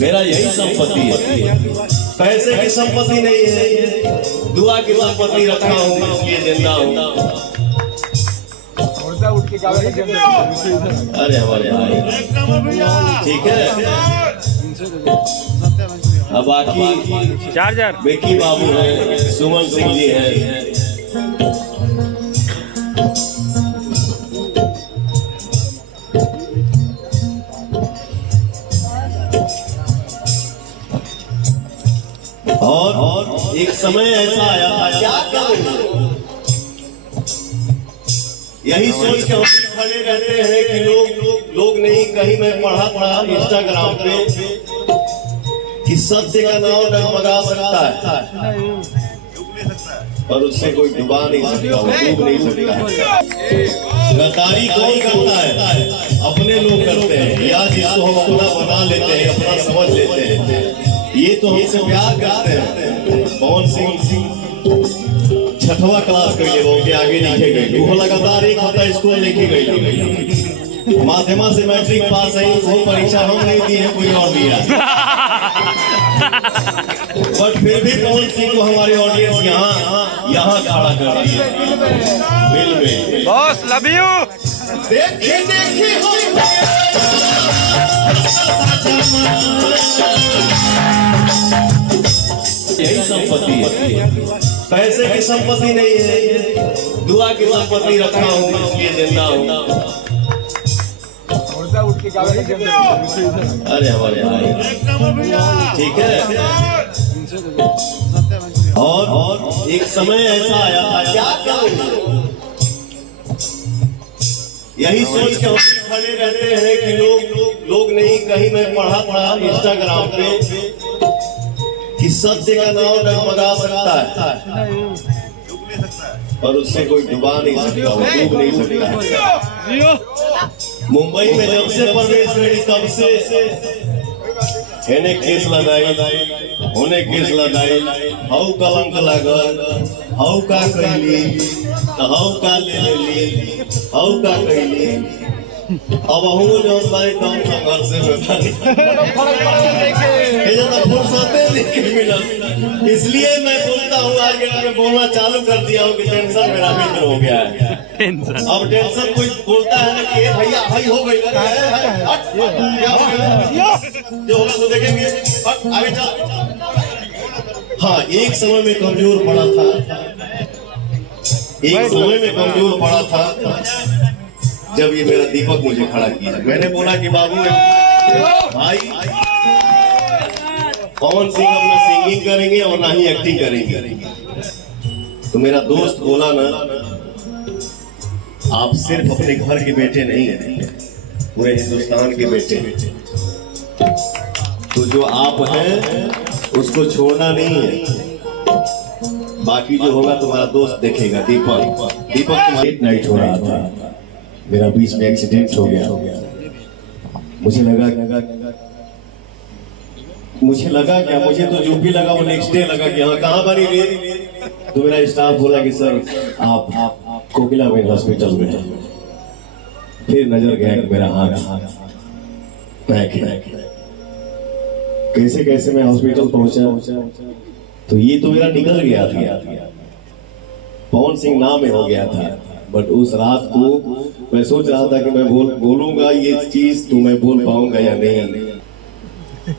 मेरा यही संपत्ति है। पैसे की संपत्ति नहीं है, दुआ की संपत्ति रखा हूँ, इसलिए जिंदा हूँ। अरे हमारे भाई ठीक है। अब बाकी चार्जर बेकी बाबू है, सुमन सिंह जी है। और एक समय ऐसा आया था, क्या करूं, यही सोच के हम खड़े रहते हैं कि लोग नहीं, कहीं मैं पढ़ा इंस्टाग्राम पे कि सत्य का नाम डगमगा सकता है पर उससे कोई डुबा नहीं सकता, डूब नहीं सकता। गद्दारी कौन करता है? अपने लोग करते हैं, या जिसको हम अपना बना लेते हैं, अपना समझ लेते हैं। ये तो हमसे प्यार करते हैं। पवन सिंह 6वां क्लास के लिए होंगे, आगे लिखे गए, वो लगातार एक हफ्ता स्कूल लिखी गई, माध्यमा से मैट्रिक पास है। वो परीक्षा हम नहीं दी है, कोई और दिया। बट फिर भी पवन सिंह को हमारे ऑडियंस यहाँ खड़ा कर दिया दिल में। Boss love you. देखी यही संपत्ति है। पैसे की संपत्ति नहीं है, दुआ की संपत्ति रखा हूँ, इसलिए जिंदा हूँ। अरे हमारे भाई ठीक है। और एक समय ऐसा आया था, क्या करूं, यही सोच के हम खड़े रहते हैं कि लोग नहीं, कहीं मैं पढ़ा इंस्टाग्राम पे कि सत्य का नाम डगमगा सकता है पर उससे कोई डुबा नहीं सकता, डूब नहीं सकता। मुंबई में जब से प्रवेश करी तब से इन्हें केस लगाई, उन्हें केस लगाई, हाउ कलंक लागल, हाउ का कहली, हाउ का ले ली, हाउ का कहली। अब हूँ जो भाई कम संघर्ष से मिला, इसलिए मैं बोलता हूँ, आज मैं बोलना चालू कर दिया हूँ कि टेंशन मेरा मित्र हो गया है। अब टेंशन कोई बोलता है ना कि भैया भाई हो गई, जो होगा तो देखेंगे, आगे चल। हाँ, एक समय में कमजोर पड़ा था, एक समय में कमजोर पड़ा था जब ये मेरा दीपक मुझे खड़ा किया। मैंने बोला कि बाबू भाई पवन सिंह अपना सिंगिंग करेंगे और ना ही एक्टिंग करेंगे। तो मेरा दोस्त बोला ना, आप सिर्फ अपने घर के बेटे नहीं हैं, पूरे हिंदुस्तान के बेटे हैं। तो जो आप हैं उसको छोड़ना नहीं है, बाकी जो होगा तुम्हारा दोस्त देखेगा। दीपक तुम्हारी नाइट हो रहा था, मेरा बीच में एक्सीडेंट हो गया। मुझे क्या, मुझे तो जो भी लगा वो नेक्स्ट डे लगा कि हाँ कहाँ बनी रे। तो मेरा स्टाफ बोला कि सर आप कोकिला में हॉस्पिटल में। फिर नजर गया कि मेरा हाथ पैक है। कैसे कैसे मैं हॉस्पिटल पहुंचा, तो ये तो मेरा निकल गया था, पवन सिंह नाम में हो गया था। बट उस रात को मैं सोच रहा था कि मैं बोलूंगा ये चीज तो मैं बोल पाऊंगा या नहीं।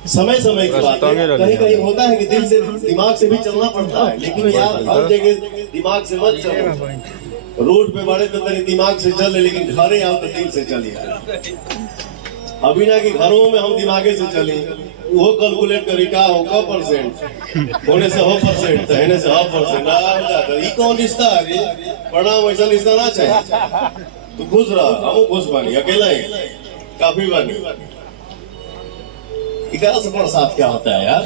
समय समय की बात है, कहीं कहीं होता है कि दिल से दिमाग से भी चलना पड़ता है, लेकिन यार हर जगह दिमाग से मत चलो। रोड पे बड़े तो तेरे दिमाग से चल, लेकिन घरे आओ तो दिल से चलिए। अभी ना कि घरों में हम दिमागे से चले, वो कैलकुलेट करी का हो का परसेंट होने से हो परसेंट तो होने से हो परसेंट। ये कौन रिश्ता है? बड़ा वैसा रिश्ता ना चाहिए। तो खुश रहा, हम खुश बनी, अकेला ही काफी बनी। से बड़ा साथ क्या होता है यार?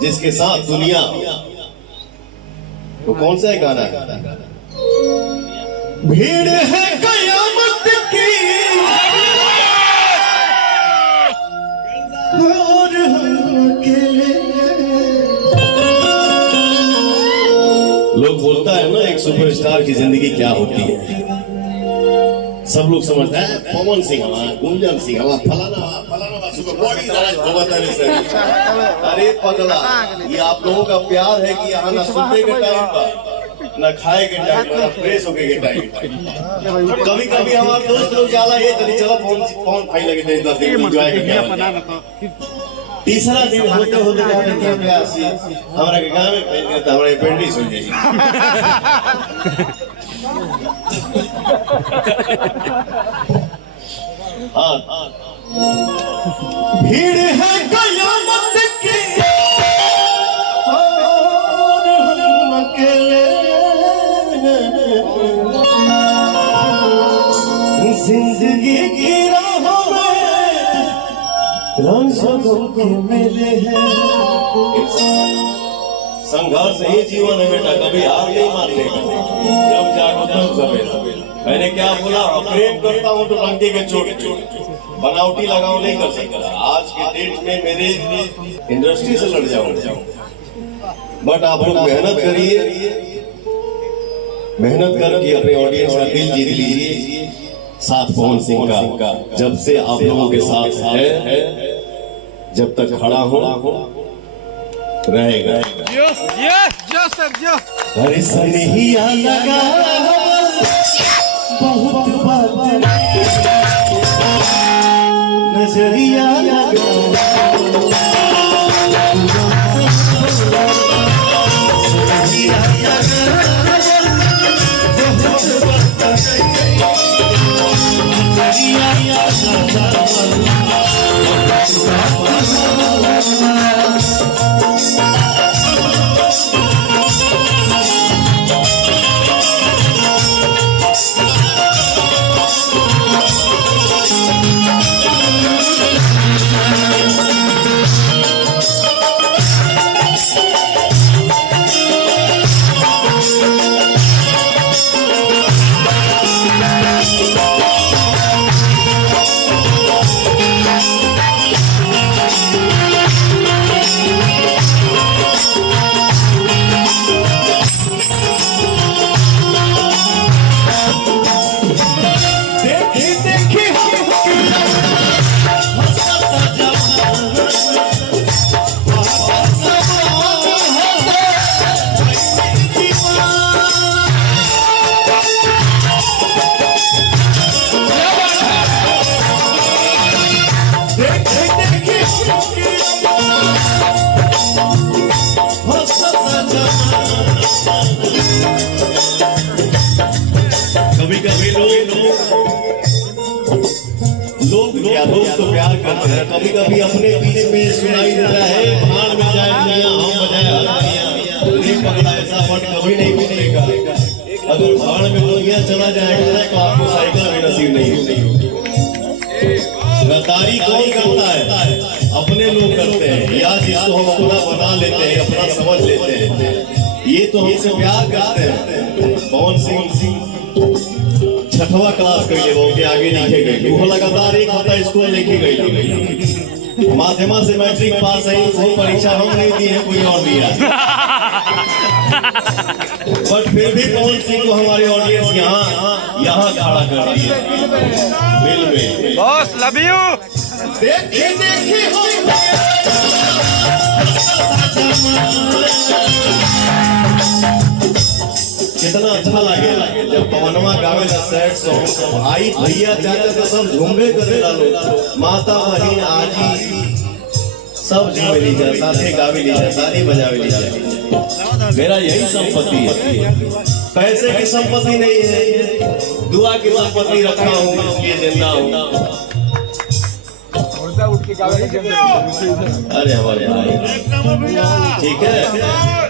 जिसके साथ दुनिया। वो कौन सा है गाना? भीड़ है कयामत की और लोग बोलता है ना एक सुपरस्टार की जिंदगी क्या होती है। सब लोग समझते हैं पवन सिंह हमारा, गुंजन सिंह हमारा, फलाना फलाना सुबह बड़ी राज भगत है से। अरे पगला, ये आप लोगों का प्यार है कि यहाँ ना सोते के टाइम पर ना खाए के टाइम पर ना फ्रेश होके के टाइम पर। कभी कभी हमारे दोस्त लोग जाला ये तरी चला फोन फाई लगे थे 10 दिन एंजॉय करके। तीसरा दिन होते होते क्या प्रयास हमारा के गांव में फैल गया था, हमारे अपेंडिक्स हो गई। हाँ, भीड़ है कयामत की और हम अकेले, जिंदगी की राहों में रंगों के मेले हैं। संघर्ष ही जीवन है बेटा, कभी हार नहीं मानने का। जब जागो तब सवेरा। मैंने क्या बोला, प्रेम करता हूँ तो टंकी के चोट बनावटी लगाओ नहीं कर सकता। आज के डेट में मेरे इंडस्ट्री से लड़ जाऊं, बट आप लोग मेहनत करिए, मेहनत करके अपने ऑडियंस का दिल जीत लीजिए। साथ पवन सिंह का जब से आप लोगों के साथ है, जब तक खड़ा हो रहेगा। अरे सनहिया लगा बहुत बात, नजरिया लगा सनहिया लगा बहुत बात, नजरिया लगा। कभी कभी लोग क्या दोस्त तो प्यार करते हैं, कभी कभी अपने बीच में सुनाई देता है भाड़ में जाए मियां हम बजाए हरदियां। पगला ऐसा फट कभी नहीं मिलेगा। अगर भाड़ में लोहिया चला जाएगा तो आपको साइकिल भी नसीब नहीं होगी। गद्दारी कौन करता है? अपने लोग करते हैं, या जिसको हम अपना बना लेते हैं, अपना समझ लेते हैं। ये तो हमसे प्यार करते हैं। पवन सिंह 6वां क्लास कर ले आगे लिखे गए, वो लगातार एक हफ्ता स्कूल लेके गई। माध्यमा से मैट्रिक पास है, वो परीक्षा हम नहीं दी है, कोई और दिया। बट फिर भी पवन सिंह को हमारे ऑडियंस यहाँ खड़ा कर दिया दिल में। Boss love you. देखी देखी हो कितना अच्छा लगे जब पवनवा गावे ना सैड सॉन्ग। भाई भैया चाचा तो सब झूमे करे डालो, माता बहन आजी सब झूमे लीजिए, साथे गावे लीजिए, साथी बजावे लीजिए। मेरा यही संपत्ति है, पैसे की संपत्ति नहीं है, दुआ की संपत्ति रखा हूँ, इसलिए जिंदा हूँ। अरे हमारे भाई ठीक है।